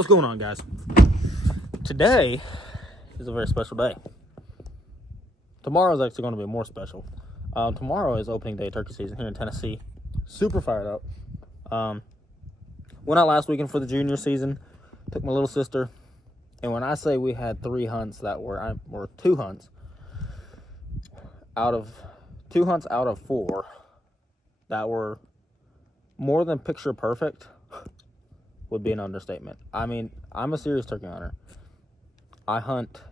What's going on, guys? Today is a very special day. Tomorrow is actually going to be more special. Tomorrow is opening day of turkey season here in Tennessee. Super fired up. Went out last weekend for the junior season. Took my little sister. And when I say we had 3 hunts that were 2 hunts out of 4 that were more than picture perfect would be an understatement. I mean, I'm a serious turkey hunter. I hunt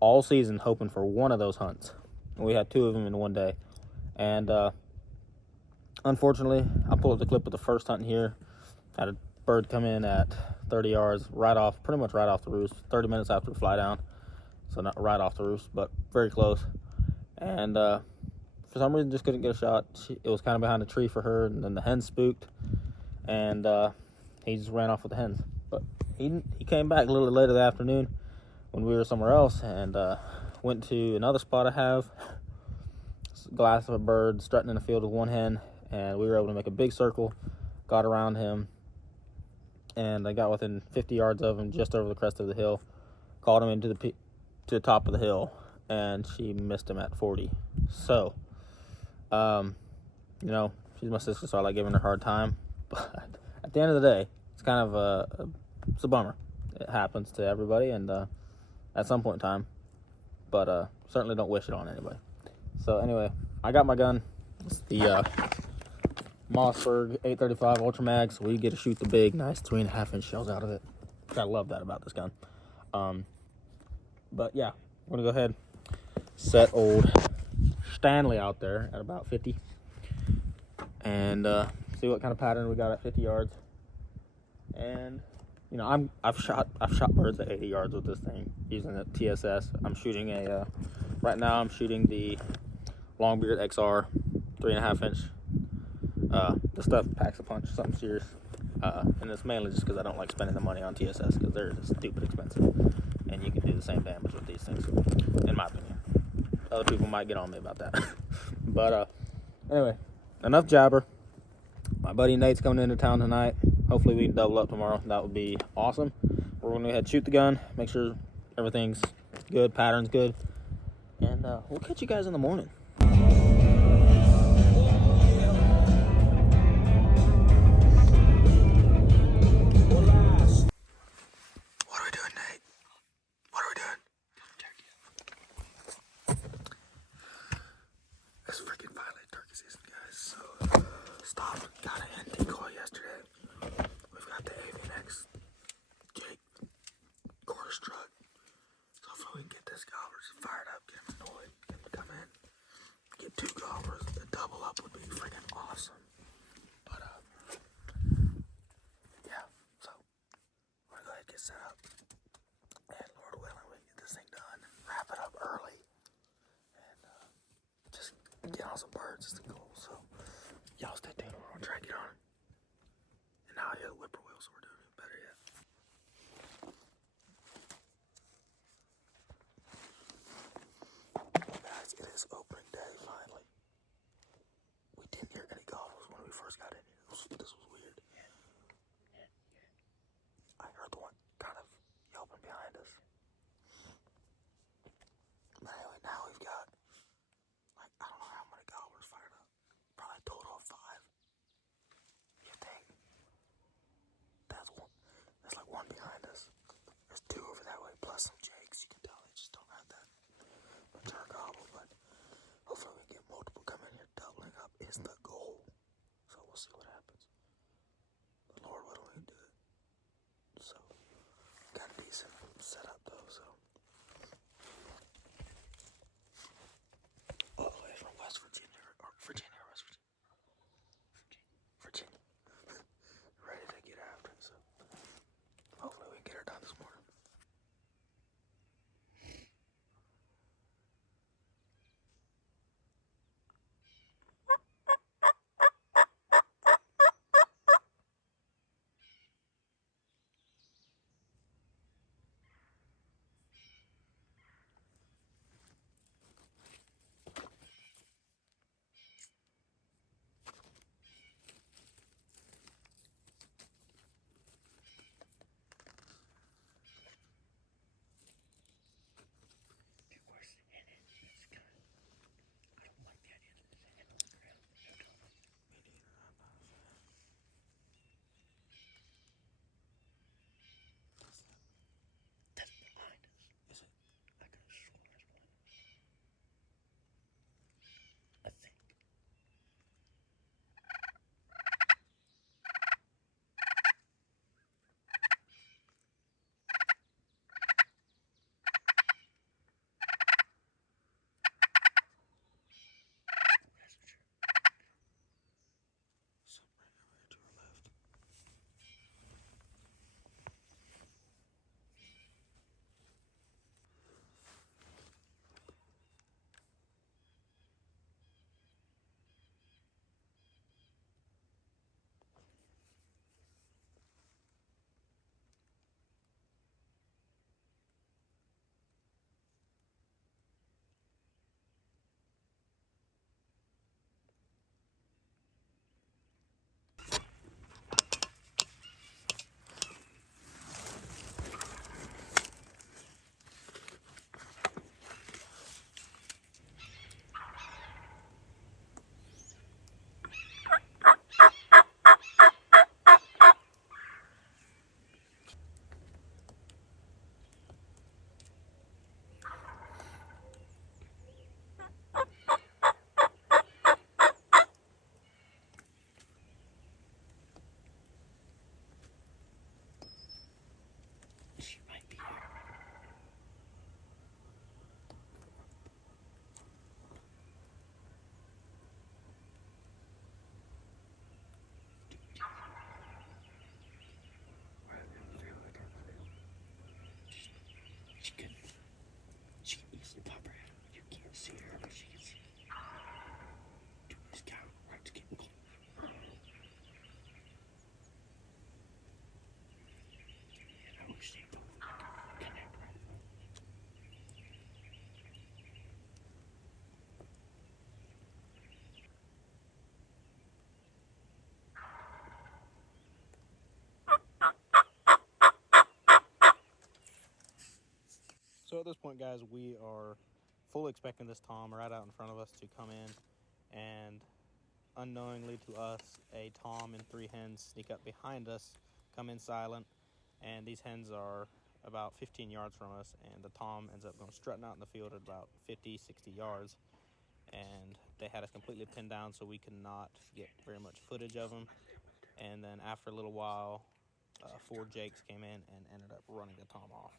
all season hoping for one of those hunts. And we had 2 of them in one day. And unfortunately, I pulled up the clip of the first hunt here. Had a bird come in at 30 yards, pretty much right off the roost, 30 minutes after the fly down. So not right off the roost, but very close. And for some reason, just couldn't get a shot. It was kind of behind a tree for her, and then the hen spooked. And he just ran off with the hens. But he came back a little later that afternoon when we were somewhere else, and went to another spot I have. Glass of a bird strutting in the field with one hen, and we were able to make a big circle, got around him, and I got within 50 yards of him, just over the crest of the hill, called him into to the top of the hill, and she missed him at 40. So, she's my sister, so I like giving her a hard time, but at the end of the day, it's kind of it's a bummer. It happens to everybody, and at some point in time, but certainly don't wish it on anybody. So anyway, I got my gun. It's the Mossberg 835 Ultra Mag, so we get to shoot the big, nice 3.5-inch shells out of it. I love that about this gun. But yeah, we're gonna go ahead, set old Stanley out there at about 50, and see what kind of pattern we got at 50 yards. And I've shot birds at 80 yards with this thing using a TSS. I'm shooting right now I'm shooting the Longbeard XR 3.5-inch. The stuff packs a punch, something serious. And it's mainly just because I don't like spending the money on TSS, because they're just stupid expensive, and you can do the same damage with these things, in my opinion. Other people might get on me about that. But anyway, enough jabber. My buddy Nate's coming into town tonight. Hopefully we can double up tomorrow. That would be awesome. We're going to go ahead and shoot the gun, make sure everything's good, pattern's good, and we'll catch you guys in the morning. What are we doing, Nate? What are we doing? It's freaking violent turkey season, guys. So stopped, got a hen decoy yesterday. We've got the AVNX Jake quarter strut. So hopefully we can get this gobbler fired up, get him annoyed, get him to come in, get 2 gobblers. A double up would be freaking awesome. But yeah, so we're gonna go ahead and get set up, and Lord willing, we can get this thing done, wrap it up early, and just get on some birds is the goal. So y'all stay tuned. We're gonna try to get on it. And now I hear the whippoorwill, so we're doing it better yet. Guys, it is opening day finally. We didn't hear any gobbles when we first got in here. This was weird. I heard the one kind of yelping behind us. But anyway, now we've got, I don't know how many gobblers fired up. Probably a total of 5. You think? That's one. There's like one behind us. There's 2 over that way, plus some jakes. You can tell they just don't have that mature gobble, but hopefully we can get multiple coming here. Doubling up is the goal. So we'll see what happens. So at this point, guys, we are fully expecting this tom right out in front of us to come in, and unknowingly to us, a tom and 3 hens sneak up behind us, come in silent, and these hens are about 15 yards from us, and the tom ends up going strutting out in the field at about 50, 60 yards, and they had us completely pinned down so we could not get very much footage of them. And then after a little while, 4 jakes came in and ended up running the tom off.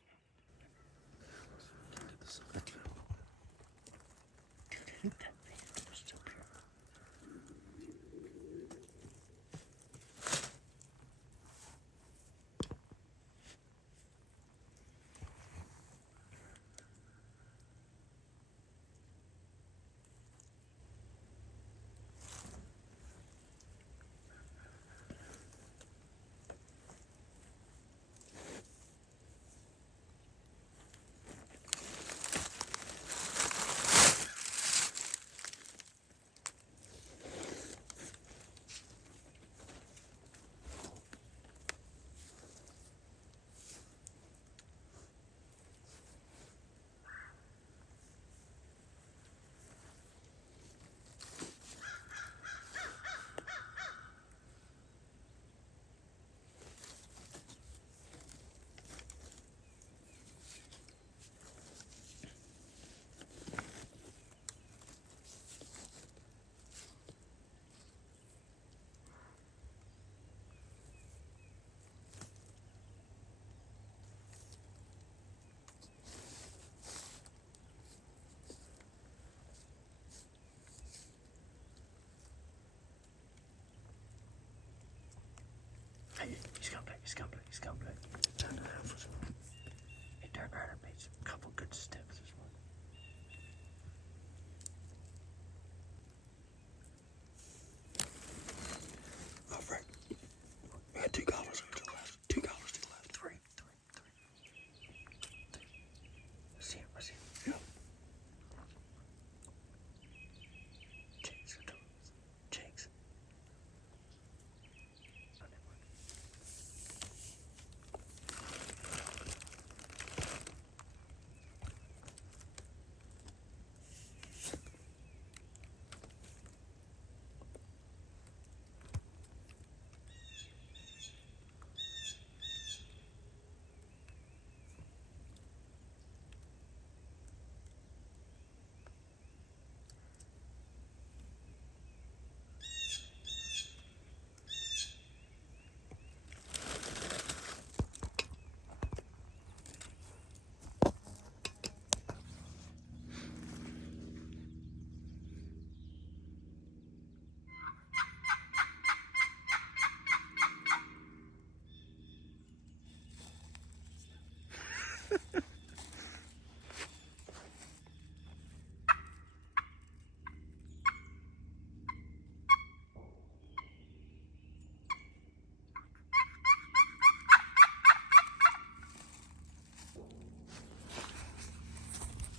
Hey, he's coming back, he's coming back, he's coming back. Turn around for some. He turned around and made a couple good steps this morning. Oh, Frank. We got 2 gobblers to the left. 2 gobblers to the left. 3. I see him. Go. Jakes. Jakes. Oh, never mind.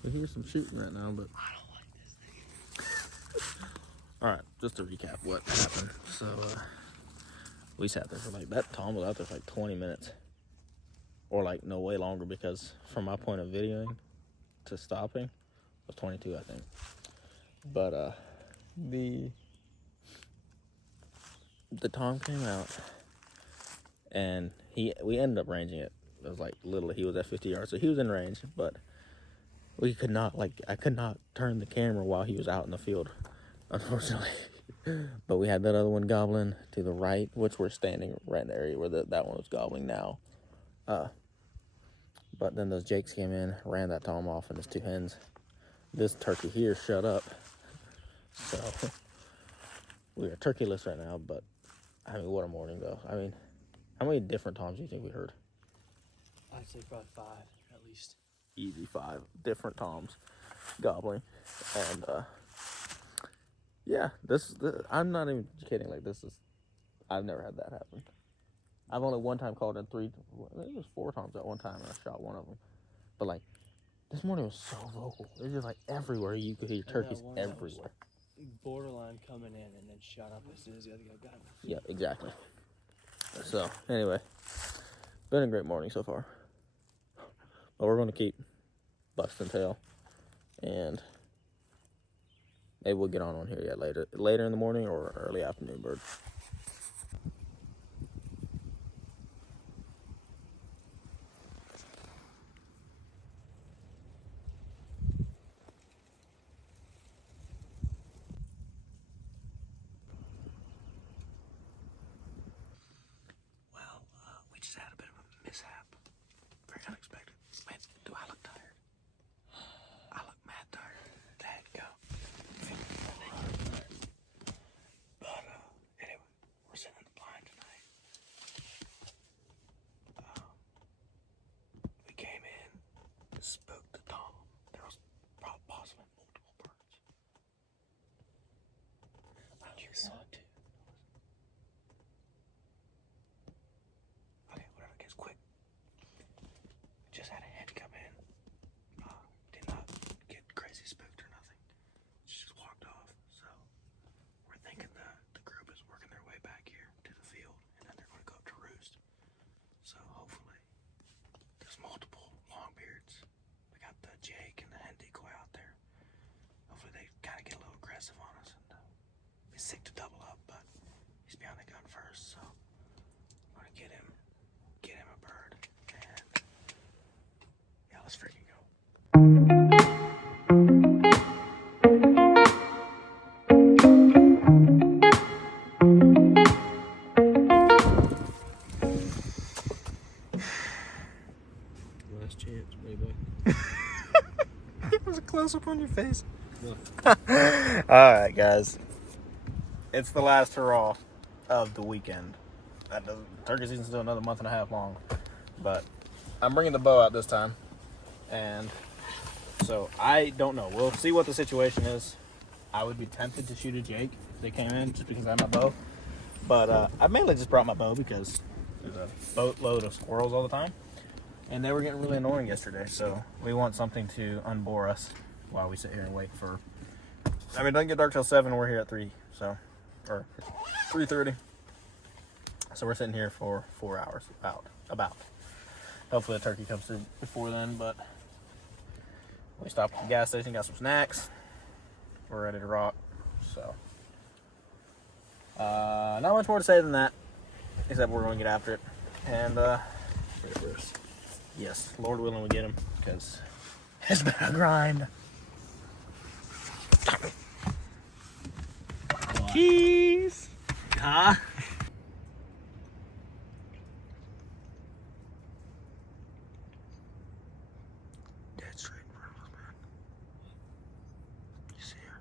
We hear some shooting right now, but I don't like this thing. all right, just to recap what happened. So we sat there for that tom was out there for 20 minutes, or no way longer, because from my point of videoing to stopping was 22, I think. But the tom came out, and we ended up ranging it. It was literally he was at 50 yards, so he was in range, but we could not I could not turn the camera while he was out in the field, unfortunately. But we had that other one gobbling to the right, which we're standing right in the area where that one was gobbling now. But then those jakes came in, ran that tom off, and his 2 hens. This turkey here shut up. So we are turkeyless right now, but I mean, what a morning though. I mean, how many different toms do you think we heard? I'd say probably 5 at least. Easy 5 different toms gobbling. And yeah, I'm not even kidding. I've never had that happen. I've only one time called in 3, it was 4 toms at one time, and I shot one of them. But this morning was so vocal. It was just everywhere. You could hear turkeys everywhere. Borderline coming in and then shot up as soon as the other guy got him. Yeah, exactly. So anyway, been a great morning so far. But we're going to keep busting tail. And maybe we'll get on one here yet later in the morning or early afternoon bird. Well, we just had a bit of a mishap. Very unexpected. Man, do I look tired? I look mad tired. There you go. But, anyway, we're sitting in the blind tonight. We came in, spooked the Tom. There was possibly multiple birds. You saw two. Okay, whatever. Gets quick. Just had a hen come in. Did not get crazy spooked or nothing. She just walked off. So we're thinking the group is working their way back here to the field, and then they're going to go up to roost. So hopefully there's multiple longbeards. We got the Jake and the hen decoy out there. Hopefully they kind of get a little aggressive on us, and be sick to double up, but he's behind the gun first, so I'm gonna get him a bird, and yeah, let's freaking go. Last chance, maybe. It was a close up on your face. Alright, guys. It's the last hurrah of the weekend. Turkey season's still another month and a half long. But I'm bringing the bow out this time. And so I don't know. We'll see what the situation is. I would be tempted to shoot a Jake if they came in just because I have my bow. But I mainly just brought my bow because there's a boatload of squirrels all the time. And they were getting really annoying yesterday. So we want something to unbore us while we sit here and wait for... I mean, it doesn't get dark till 7. We're here at 3. So, or 3:30. So we're sitting here for 4 hours, about. Hopefully the turkey comes through before then, but we stopped at the gas station, got some snacks. We're ready to rock. So, not much more to say than that, except we're going to get after it. And, yes, Lord willing we get him, because it's been a grind. Cheese! Huh? Dead straight in front of us, man. You see her?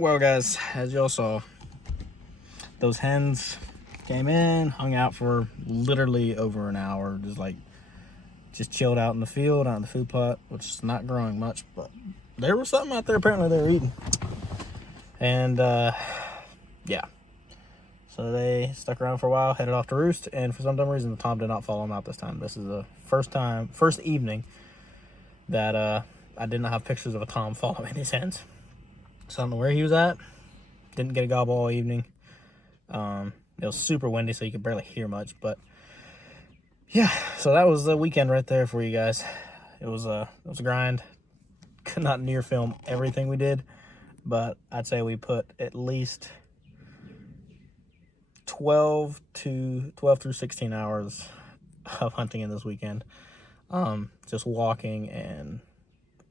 Well, guys, as y'all saw, those hens came in, hung out for literally over an hour, just chilled out in the field, out in the food plot, which is not growing much, but there was something out there apparently they were eating. And yeah, so they stuck around for a while, headed off to roost, and for some dumb reason, the tom did not follow them out this time. This is the first evening that I did not have pictures of a tom following these hens. So I don't know where he was at. Didn't get a gobble all evening. It was super windy, so you could barely hear much, but yeah, so that was the weekend right there for you guys. It was a grind. Could not near film everything we did, but I'd say we put at least 12 through 16 hours of hunting in this weekend. Just walking, and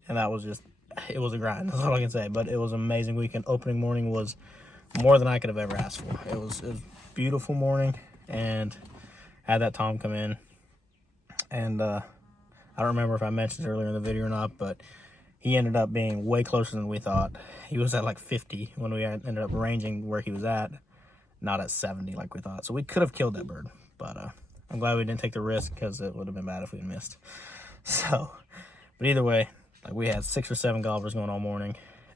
that was just, it was a grind. That's all I can say, but it was an amazing weekend. Opening morning was more than I could have ever asked for. It was a beautiful morning, and had that tom come in, and I don't remember if I mentioned it earlier in the video or not, but he ended up being way closer than we thought. He was at like 50 when we ended up ranging where he was at, not at 70 like we thought. So we could have killed that bird, but I'm glad we didn't take the risk, because it would have been bad if we missed. So, but either way, like, we had 6 or 7 gobblers going all morning,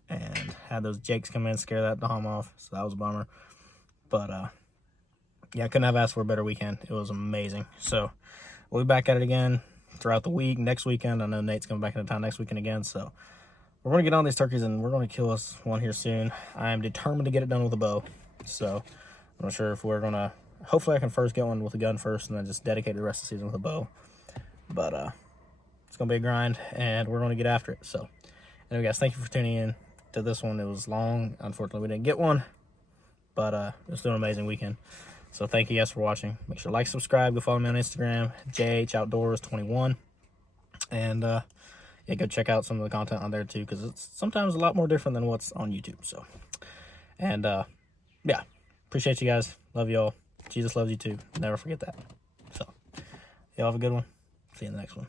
and had those jakes come in, scare that tom off, so that was a bummer. But yeah, I couldn't have asked for a better weekend. It was amazing. So we'll be back at it again throughout the week. Next weekend, I know Nate's coming back into town next weekend again, so we're going to get on these turkeys, and we're going to kill us one here soon. I am determined to get it done with a bow, so I'm not sure if we're going to, hopefully I can first get one with a gun first, and then just dedicate the rest of the season with a bow. But it's going to be a grind, and we're going to get after it. So anyway, guys, thank you for tuning in to this one. It was long. Unfortunately, we didn't get one, but it was still an amazing weekend. So thank you guys for watching. Make sure to like, subscribe, go follow me on Instagram, JHOutdoors21. And yeah, go check out some of the content on there too, because it's sometimes a lot more different than what's on YouTube. So, and yeah, appreciate you guys. Love y'all. Jesus loves you too. Never forget that. So y'all have a good one. See you in the next one.